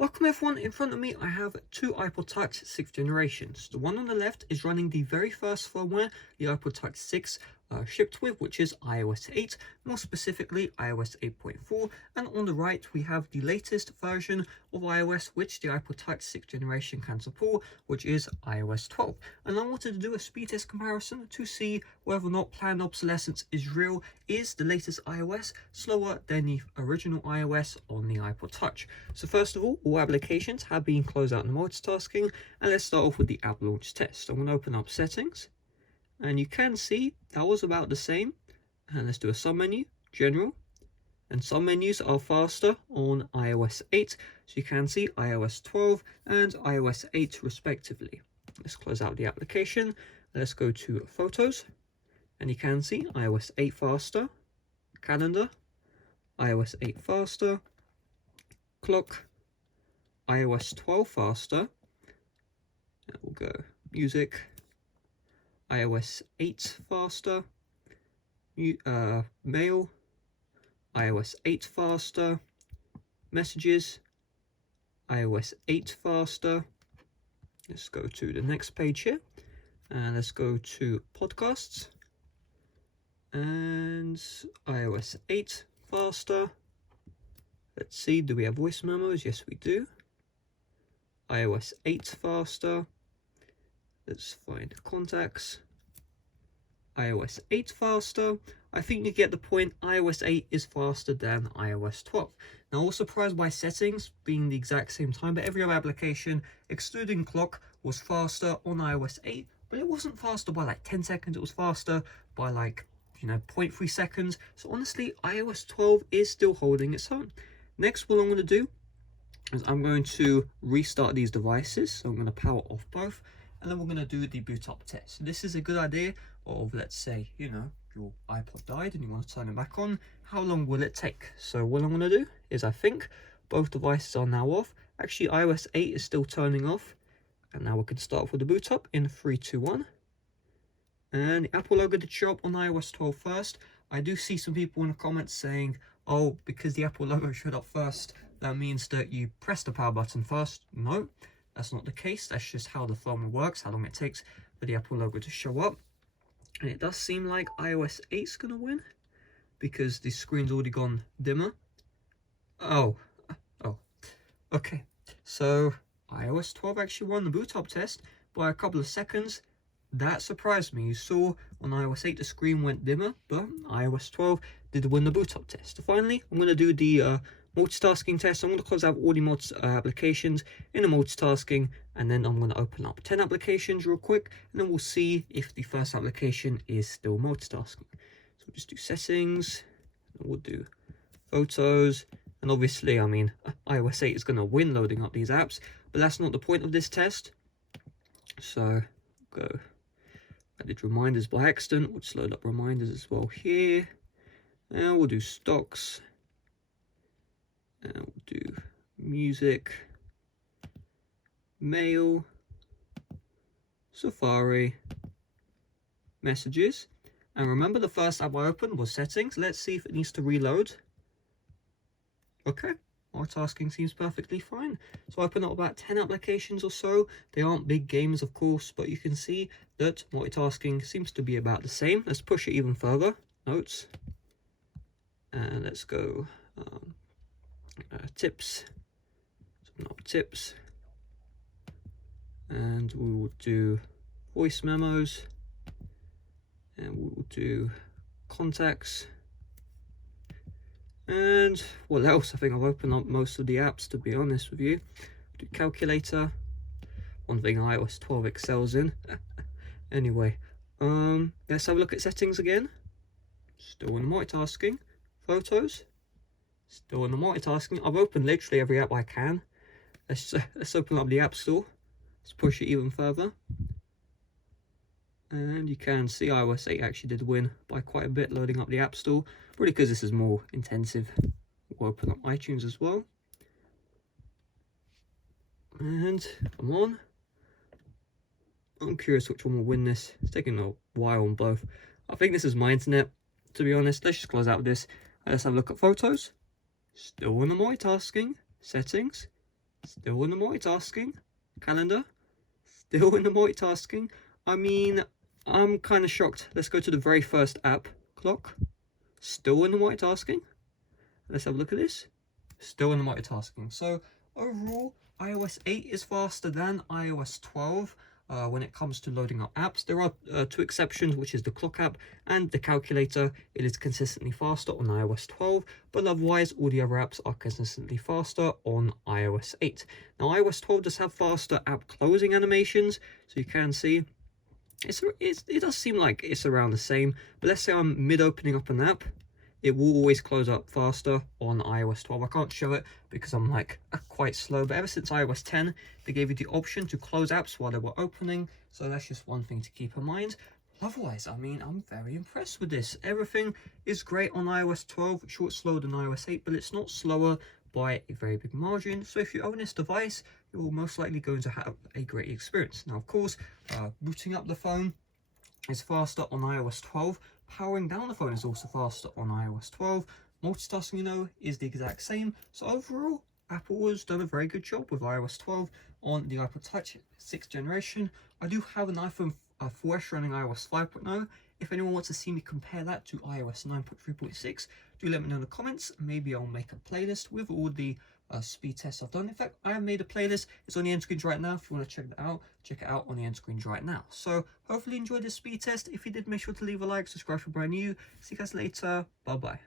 Welcome everyone, in front of me I have two iPod Touch 6th generations. The one on the left is running the very first firmware the iPod Touch 6 shipped with, which is iOS 8, more specifically iOS 8.4, and on the right we have the latest version of iOS which the iPod Touch 6th generation can support, which is iOS 12. And I wanted to do a speed test comparison to see whether or not planned obsolescence is real. Is the latest iOS slower than the original iOS on the iPod Touch? So first of all applications have been closed out in multitasking, and let's start off with the app launch test. I'm going to open up settings, and you can see that was about the same. And let's do a sub menu, general, and some menus are faster on iOS 8, so you can see iOS 12 and iOS 8 respectively. Let's close out the application. Let's go to photos, and you can see iOS 8 faster, calendar, iOS 8 faster, clock, iOS 12 faster, we'll go music, iOS 8 faster, mail, iOS 8 faster, messages, iOS 8 faster. Let's go to the next page here, and let's go to podcasts, and iOS 8 faster. Let's see, do we have voice memos? Yes, we do. iOS 8 faster. Let's find contacts. iOS 8 faster. I think you get the point. iOS 8 is faster than iOS 12. Now I was surprised by settings being the exact same time, but every other application, excluding clock, was faster on iOS 8, but it wasn't faster by like 10 seconds. It was faster by like, 0.3 seconds. So honestly, iOS 12 is still holding its own. Next, what I'm going to do is I'm going to restart these devices. So I'm going to power off both, and then we're going to do the boot up test. So this is a good idea of, let's say, your iPod died and you want to turn it back on. How long will it take? So what I'm going to do is, I think both devices are now off. Actually, iOS 8 is still turning off. And now we can start with the boot up in 3, 2, 1. And the Apple logo did show up on iOS 12 first. I do see some people in the comments saying, oh, because the Apple logo showed up first, that means that you press the power button first. No, that's not the case. That's just how the firmware works, how long it takes for the Apple logo to show up. And it does seem like iOS 8 is going to win, because the screen's already gone dimmer. Oh, okay. So iOS 12 actually won the boot up test by a couple of seconds. That surprised me. You saw on iOS 8 the screen went dimmer, but iOS 12 did win the boot up test. So finally, I'm going to do the multitasking test. I'm going to close out all the applications in the multitasking, and then I'm going to open up 10 applications real quick, and then we'll see if the first application is still multitasking. So we'll just do settings, and we'll do photos, and obviously, iOS 8 is going to win loading up these apps, but that's not the point of this test. So go. I did reminders by accident. We'll just load up reminders as well here, and we'll do stocks, and we'll do music, mail, Safari, messages. And remember, the first app I opened was settings. Let's see if it needs to reload. Okay, multitasking seems perfectly fine. So I opened up about 10 applications or so. They aren't big games, of course, but you can see that multitasking seems to be about the same. Let's push it even further. Notes. And let's go tips. Tips. And we will do voice memos. And we will do contacts. And what else? I think I've opened up most of the apps, to be honest with you. Do calculator. One thing iOS 12 excels in. Anyway, let's have a look at settings again. Still in the multitasking. Photos. Still in the multitasking. I've opened literally every app I can. Let's open up the App Store. Let's push it even further. And you can see iOS 8 actually did win by quite a bit loading up the App Store. Probably because this is more intensive. We'll open up iTunes as well. And come on. I'm curious which one will win this. It's taking a while on both. I think this is my internet, to be honest. Let's just close out this. Let's have a look at photos. Still in the multitasking. Settings. Still in the multitasking. Calendar. Still in the multitasking. I mean, I'm kind of shocked. Let's go to the very first app. Clock. Still in the multitasking. Let's have a look at this. Still in the multitasking. So overall, iOS 8 is faster than iOS 12 when it comes to loading up apps. There are two exceptions, which is the clock app and the calculator. It is consistently faster on iOS 12, but otherwise all the other apps are consistently faster on iOS 8. Now iOS 12 does have faster app closing animations, so you can see it does seem like it's around the same, but let's say I'm mid-opening up an app, it will always close up faster on iOS 12. I can't show it because I'm like quite slow, but ever since iOS 10, they gave you the option to close apps while they were opening, so that's just one thing to keep in mind. Otherwise, I mean, I'm very impressed with this. Everything is great on iOS 12, sure it's slower than iOS 8, but it's not slower by a very big margin. So if you own this device, you're most likely going to have a great experience. Now, of course, booting up the phone is faster on iOS 12. Powering down the phone is also faster on iOS 12. Multitasking, you know, is the exact same. So overall, Apple has done a very good job with iOS 12 on the iPod Touch 6th generation. I do have an iPhone 4S running iOS 5.0. If anyone wants to see me compare that to iOS 9.3.6, do let me know in the comments. Maybe I'll make a playlist with all the speed tests I've done. In fact, I have made a playlist. It's on the end screens right now. If you want to check it out on the end screens right now. So hopefully you enjoyed this speed test. If you did, make sure to leave a like, subscribe for brand new. See you guys later. Bye bye.